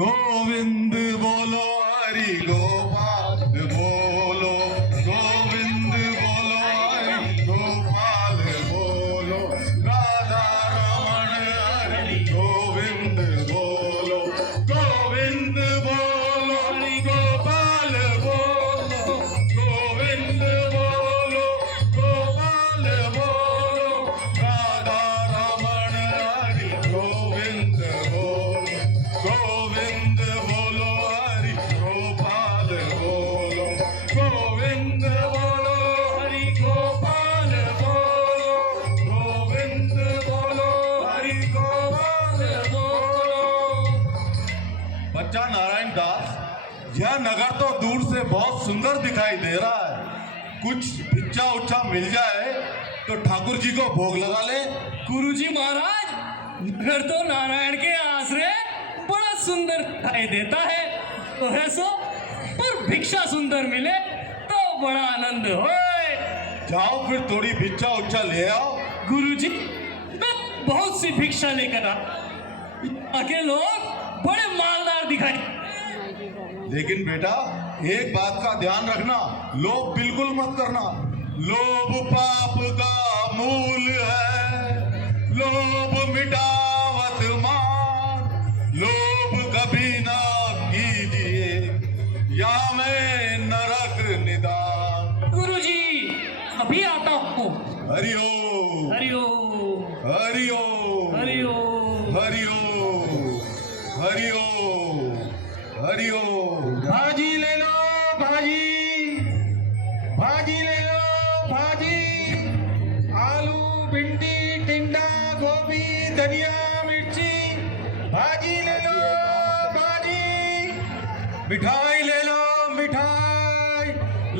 गोविंद बोलो हरि गोपाल बोलो, गोविंद बोलो हरि गोपाल बोलो, राधा रमण हरि गोविंद बोलो, गोविंद बोलो हरि गोपाल बोलो, गोविंद बोलो गोपाल बोलो, राधा रमण हरि गोविंद बोलो, गोविंद बोलो हरि गोपाल बोलो, गोविंद बोलो हरि गोपाल बोलो, गोविंद बोलो हरि गोपाल बोलो। बच्चा नारायण दास, यह नगर तो दूर से बहुत सुंदर दिखाई दे रहा है। कुछ भिक्षा उच्चा मिल जाए तो ठाकुर जी को भोग लगा ले। गुरुजी महाराज, नगर तो नारायण के आसरे बड़ा सुंदर दिखाई देता है तो है सो, पर भिक्षा सुंदर मिले तो बड़ा आनंद होए। जाओ फिर थोड़ी भिक्षा उच्चा ले आओ। गुरुजी, मैं बहुत सी भिक्षा लेकर आ, आके लोग बड़े मालदार दिखाई। लेकिन बेटा एक बात का ध्यान रखना, लोभ बिल्कुल मत करना। लोभ पाप का मूल है, लोभ मिटावत मान, लोभ कभी ना कीजिए, या मैं नरक निदान। गुरुजी, अभी आता हूँ। हरिओ हरिओ हरिओ हरिओ हरिओ हरिओ हरिओ। भाजी ले लो भाजी, भाजी ले लो भाजी, आलू भिंडी टिंडा गोभी धनिया मिर्ची, भाजी ले लो भाजी, मिठाई ले लो मिठाई,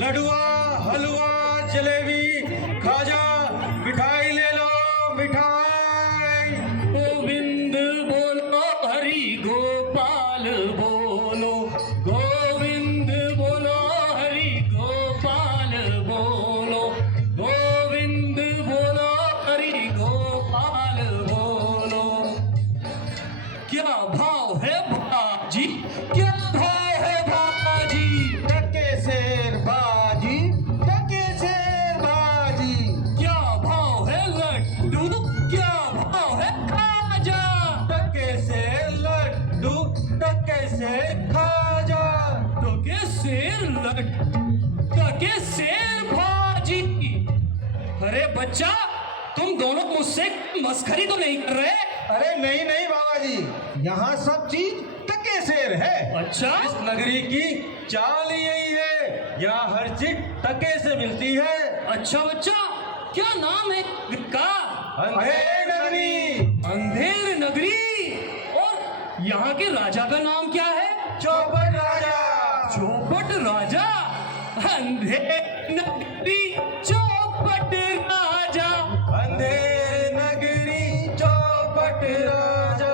लडुआ हलवा जलेबी खाजा, मिठाई ले लो मिठाई। गोविंद बोलो हरि गोपाल बोलो, गोविंद बोलो हरि गोपाल बोलो, गोविंद बोलो हरि गोपाल बोलो। क्या भाव है भाजी, क्या भाव है भाजी? टके शेर भाजी, टके शेर भाजी, क्या भाव है लड्डू, क्या भाव है खाजा? टके से लड्डू, टके से खाजा। टके शेर लड्डू, टके शेर भाजी। अरे बच्चा, तुम दोनों मुझसे मस्खरी तो नहीं कर रहे? अरे नहीं नहीं बाबा जी, यहाँ सब चीज टके शेर है। अच्छा, इस नगरी की चाल यही है, यहाँ हर चीज टके से मिलती है। अच्छा बच्चा, क्या नाम है इसका? अंधेर नगरी, अंधेर नगरी। और यहाँ के राजा का नाम क्या है? चौपट राजा। चौपट राजा। अंधेर नगरी चौपट राजा, अंधेर नगरी चौपट राजा,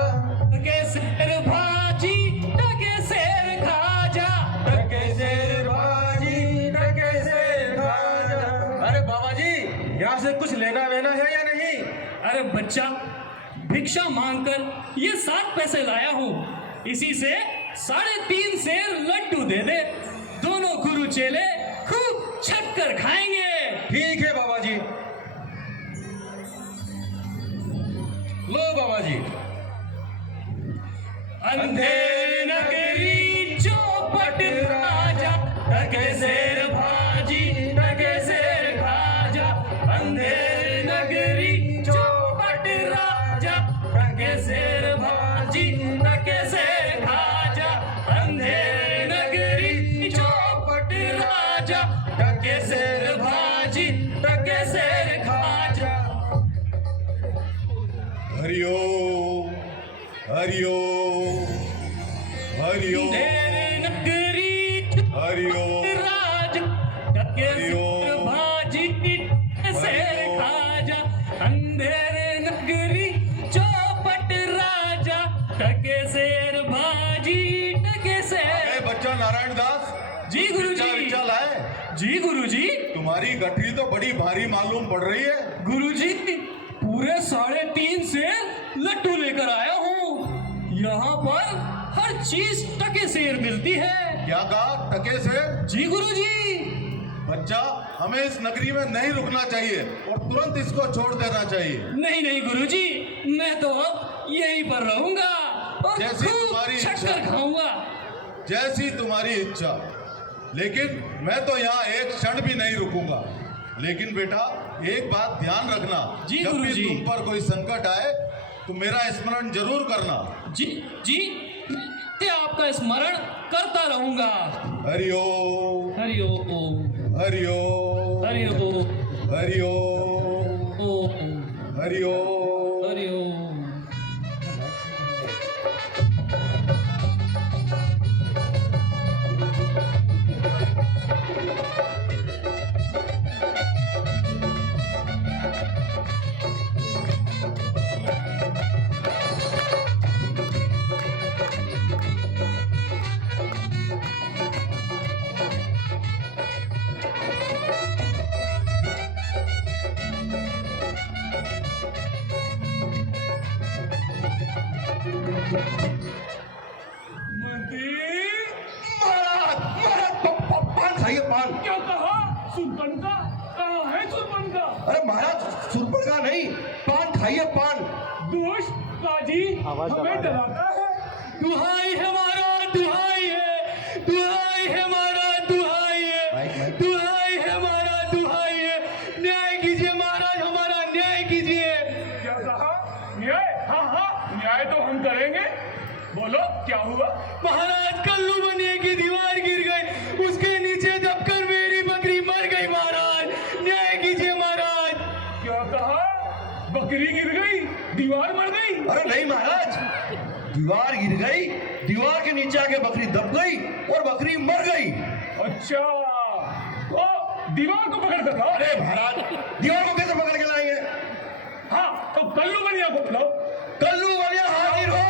टके शेर भाजी, टके शेर खाजा। टके शेर भाजी, टके शेर खाजा। अरे बाबा जी, यहाँ से कुछ लेना वेना है या नहीं? अरे बच्चा, भिक्षा मांगकर ये 7 पैसे लाया हूँ, इसी से 3.5 शेर लड्डू दे दे। दोनों गुरु चेले खूब छक्कर खाएंगे। ठीक है बाबा जी। लो बाबा जी। अंधेर नगरी चौपट राजा, टके शेर भाजी, टके शेर खाजा। अंधेर नगरी चौपट राजा, टके शेर भाजी, टके शेर खाजा। अंधेर नगरी चौपट राजा, टके शेर भाजी, टके शेर खाजा। हरिओ हरिओ हरिओ अंधेर नगरी हरिओ राजा, टके शेर भाजी, टके शेर खाजा। अंधेर नगरी चौपट राजा, टके शेर भाजी, टके शेर। ए बच्चा नारायण दास, जी गुरुजी। भिक्षा लाए। जी गुरुजी। तुम्हारी गठरी तो बड़ी भारी मालूम पड़ रही है। गुरुजी, पूरे 3.5 शेर लड्डू लेकर आया हूँ। यहाँ पर हर चीज टके सेर मिलती है। क्या कहा? टके से? जी गुरुजी। बच्चा, हमें इस नगरी में नहीं रुकना चाहिए और तुरंत इसको छोड़ देना चाहिए। नहीं नहीं गुरुजी, मैं तो अब यहीं पर रहूंगा और जैसी खूब तुम्हारी शक्कर इच्छा। खाऊंगा। जैसी तुम्हारी इच्छा, लेकिन मैं तो यहाँ एक क्षण भी नहीं रुकूंगा। लेकिन बेटा, एक बात ध्यान रखना, जी जब भी गुरुजी। तुम पर कोई संकट आए तो मेरा स्मरण जरूर करना। जी जी, मैं आपका स्मरण करता रहूंगा। हरि ओम, हरि ओम, हरि ओम, हरि ओम, हरि ओम, ओम, हरि ओम। हरि ओम। पान खाइए पान। क्या कहा? सुरपंखा? कहाँ है सुरपंखा? अरे महाराज, सुरपणखा नहीं, पान खाइए पान। दोस्त काजी हमें डराता है। दुहाई है महाराज, दुहाई है, दुहाई है महाराज, दुहाई है, दुहाई है महाराज, दुहाई है। न्याय कीजिए महाराज, हमारा न्याय कीजिए। क्या कहा? न्याय? हाँ हाँ, न्याय तो हम करेंगे। बोलो क्या हुआ? महाराज, कल्लू बनिए की दीवार गिर गई, उसके नीचे दबकर मेरी बकरी मर गई महाराज। न्याय कीजिए महाराज। क्या कहा? बकरी गिर गई, दीवार मर गई? अरे नहीं महाराज, दीवार गिर गई, दीवार के नीचे आके बकरी दब गई और बकरी मर गई। अच्छा, तो दीवार को पकड़ कर लाओ। अरे महाराज, दीवार को कैसे पकड़ के लाएंगे? हाँ, तो कल्लू बनिया को बुलाओ। कल्लू वालिया हाजिर हो।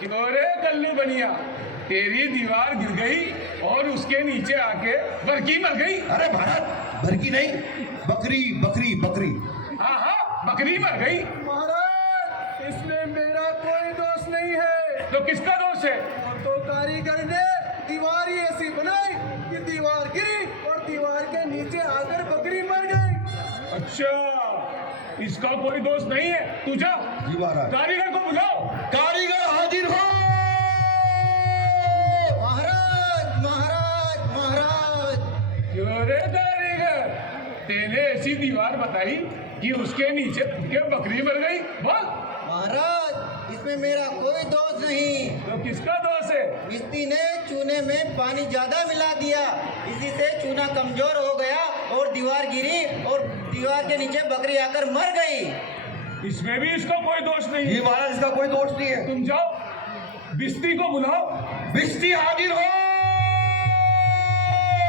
क्यों रे कल्लू बनिया, तेरी दीवार गिर गई और उसके नीचे आके बरकी मर गई? अरे महाराज, भरकी नहीं, बकरी बकरी बकरी। हाँ हाँ, बकरी मर गई। महाराज, इसमें मेरा कोई दोष नहीं है। तो किसका दोष है? वो तो कारीगर ने दीवार ही ऐसी बनाई कि दीवार गिरी और दीवार के नीचे आकर बकरी मर गई। अच्छा, इसका कोई दोष नहीं है। तू जा, जी महाराज। कारीगर को बुलाओ। कारीगर हाजिर हो। महाराज महाराज महाराज, क्यों रे कारीगर, तेने ऐसी दीवार बताई कि उसके नीचे के बकरी मर गई? बोल। महाराज, इसमें मेरा कोई दोष नहीं। तो किसका दोष है? मिस्त्री ने चूने में पानी ज्यादा मिला दिया, इसी से चूना कमजोर हो गया और दीवार गिरी और दीवार के नीचे बकरी आकर मर गई। इसमें भी इसका कोई दोष नहीं जी है। महाराज, इसका कोई दोष नहीं है। तुम जाओ, बिस्ती को बुलाओ। बिस्ती हाजिर हो।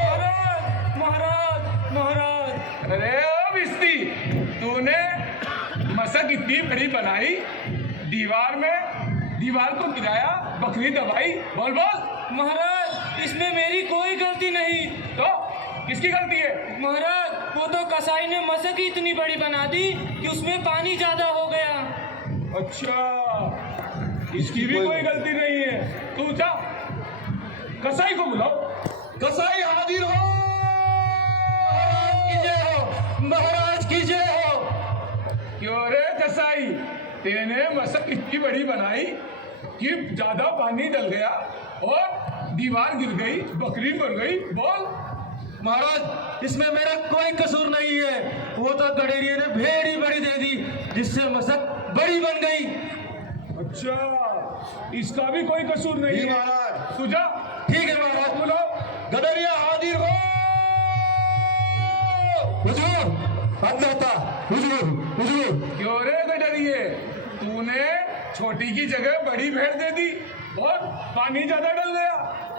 महाराज, महाराज, महाराज। अरे ओ बिस्ती, तूने मसक इतनी बड़ी बनाई, दीवार को गिराया, बकरी दबाई। बोल बोल। महाराज, इसमें मेरी कोई गलती नहीं। तो किसकी गलती है? महाराज, वो तो कसाई ने मसक ही इतनी बड़ी बना दी कि उसमें पानी ज्यादा हो गया। अच्छा, इसकी भी कोई गलती नहीं है। तू जा, कसाई को बुलाओ। कसाई हाजिर हो। महाराज की जय हो। क्यों रे कसाई, तेने मसक इतनी बड़ी बनाई कि ज्यादा पानी डल गया और दीवार गिर गई, बकरी मर गई। बोल। महाराज, इसमें मेरा कोई कसूर नहीं है। वो तो गडेरिये ने भेड़ ही बड़ी दे दी, जिससे मसक बड़ी बन गई। अच्छा, इसका भी कोई कसूर नहीं जी है। महाराज। तू जा। ठीक है महाराज। बुलाओ। गडरिया हाजिर हो। हुजूर, हुजूर, हुजूर। क्यों रे गडरिये, तूने छोटी की जगह बड़ी भेड़ दे दी और पानी ज्यादा डल गया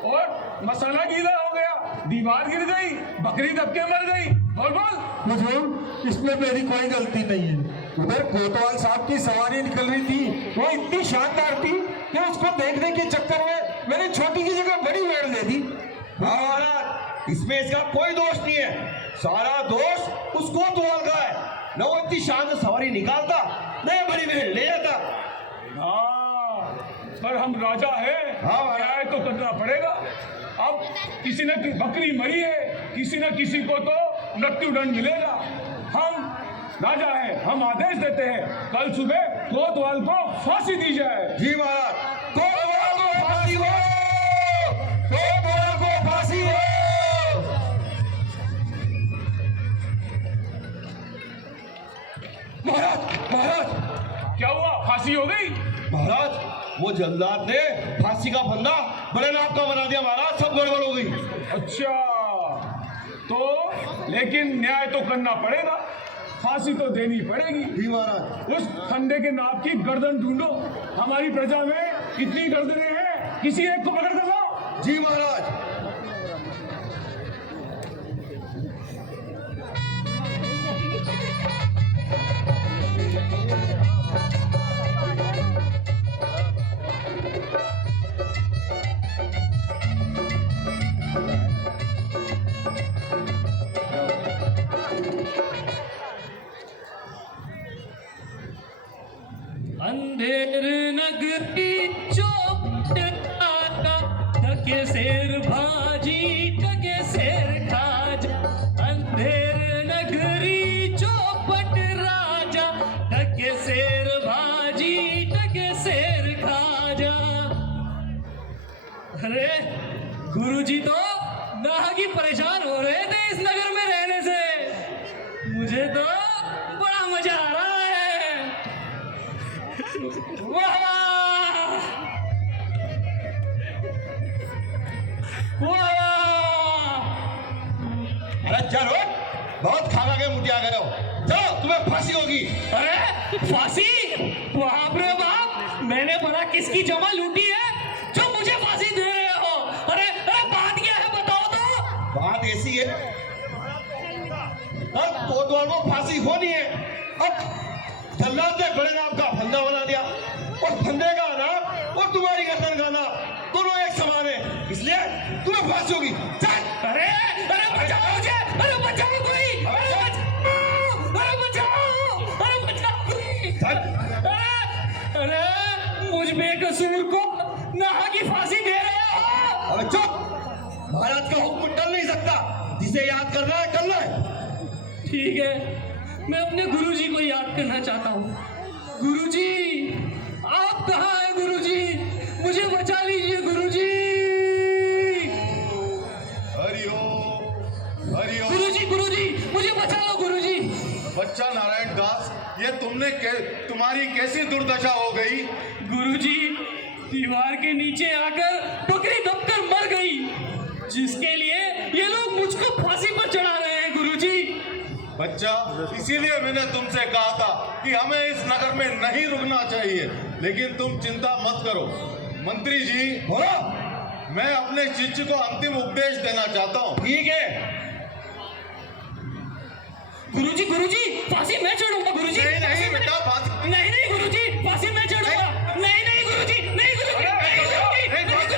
और मसाला गीला हो गया, दीवार गिर गई, बकरी दबके मर गई। बोल बोल। हुजूर, इसमें मेरी कोई गलती नहीं है। उधर कोतवाल साहब की सवारी निकल रही थी, वो इतनी शानदार थी कि उसको देखने के चक्कर में मैंने छोटी की जगह बड़ी भेड़ ले दी। महाराज, इसमें इसका कोई दोष नहीं है। सारा दोष उस कोतवाल का है। न वो इतनी शान से सवारी निकालता, न ये बड़ी भेड़ ले जाता। हाँ, पर हम राजा हैं, हाँ। न्याय तो करना पड़ेगा। अब किसी न बकरी मरी है, किसी न किसी को तो मृत्युदंड मिलेगा। हम राजा हैं, हम आदेश देते हैं कल सुबह कोतवाल को फांसी दी जाए। जी महाराज, कोतवाल को फांसी हो, कोतवाल को फांसी हो। महाराज, महाराज, क्या हुआ, फांसी हो गई? महाराज, वो जल्लाद ने फांसी का फंदा बड़े नाम का बना दिया महाराज, सब गड़बड़ हो गई। अच्छा, तो लेकिन न्याय तो करना पड़ेगा, फांसी तो देनी पड़ेगी। जी महाराज। उस फंदे के नाप की गर्दन ढूंढो। हमारी प्रजा में कितनी गर्दनें हैं, किसी एक को पकड़ कर लाओ। जी महाराज। अंधेर नगरी चौपट राजा, टके शेर भाजी, टके शेर खाजा। अंधेर नगरी चौपट राजा, टके शेर भाजी, टके शेर खाजा। अरे गुरुजी तो नाहकी परेशान हो रहे थे इस नगर में रहने से। मुझे तो बड़ा मजा आ रहा है। वाह वाह। अरे चलो, बहुत खा के मुटिया गए हो, चलो तुम्हें फांसी होगी। अरे फांसी? बाप रे बाप, मैंने भला किसकी जमा लूटी है जो मुझे फांसी दे रहे हो? अरे अरे बात क्या है बताओ तो। बात ऐसी है, अब कोतवाल को फांसी होनी है। अब जल्लाद ने बड़े नाम का फंदा बना दिया, और फंदे का नाम और तुम्हारी गर्दन का नाम दोनों एक समान है, इसलिए तुम्हें फांसी होगी। चल। अरे अरे बचाओ मुझे, अरे बचाओ कोई, अरे बचाओ, अरे बचाओ कोई। अरे मुझ बेकसूर को नाहकी फांसी दे रहे हो। अबे चुप, महाराज का हुक्म टल नहीं सकता, जिसे याद करना है करना है। ठीक है, मैं अपने गुरुजी को याद करना चाहता हूँ। गुरुजी, आप कहाँ हैं गुरुजी? मुझे बचा लीजिए गुरुजी। हरिओम, हरिओम। गुरुजी, गुरुजी, मुझे बचा लो गुरुजी। बच्चा नारायण दास, ये तुम्हारी कैसी दुर्दशा हो गई? गुरुजी, दीवार के नीचे आकर बकरी दबकर मर गई, जिसके लिए ये लोग मुझको फांसी पर चढ़ा रहे हैं गुरुजी। बच्चा, इसीलिए मैंने तुमसे कहा था कि हमें इस नगर में नहीं रुकना चाहिए, लेकिन तुम चिंता मत करो। मंत्री जी, बोलो। मैं अपने शिष्य को अंतिम उपदेश देना चाहता हूँ। ठीक है। गुरुजी, गुरुजी, फांसी मैं चढ़ूंगा गुरुजी। नहीं नहीं बेटा, बात नहीं नहीं गुरुजी, फांसी मैं चढ़ूंगा। नहीं नहीं गुरुजी, नहीं गुरुजी, नहीं गुरुजी, नहीं गुरुजी।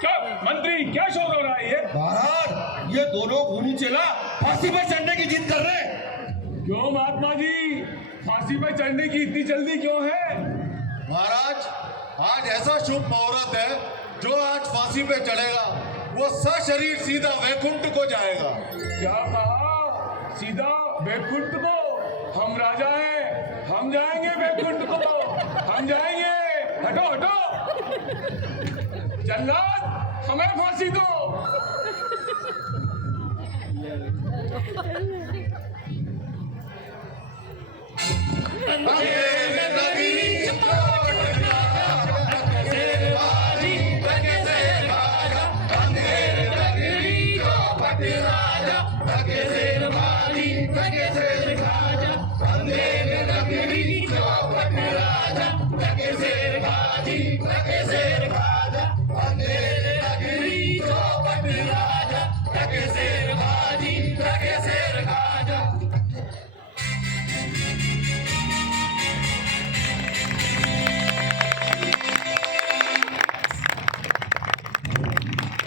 क्या मंत्री, क्या शोर हो रहा है ये? महाराज, ये दोनों गुरु चेला फांसी पर चढ़ने की जिद कर रहे हैं। क्यों महात्मा जी, फांसी पर चढ़ने की इतनी जल्दी क्यों है? महाराज, आज ऐसा शुभ मुहूर्त है, जो आज फांसी पे चढ़ेगा वो सशरीर सीधा वैकुंठ को जाएगा। क्या कहा? सीधा वैकुंठ को? हम राजा हैं, हम जाएंगे वैकुंठ को, हम जाएंगे। हटो हटो, जल्लाद, हमें फांसी दो। राजा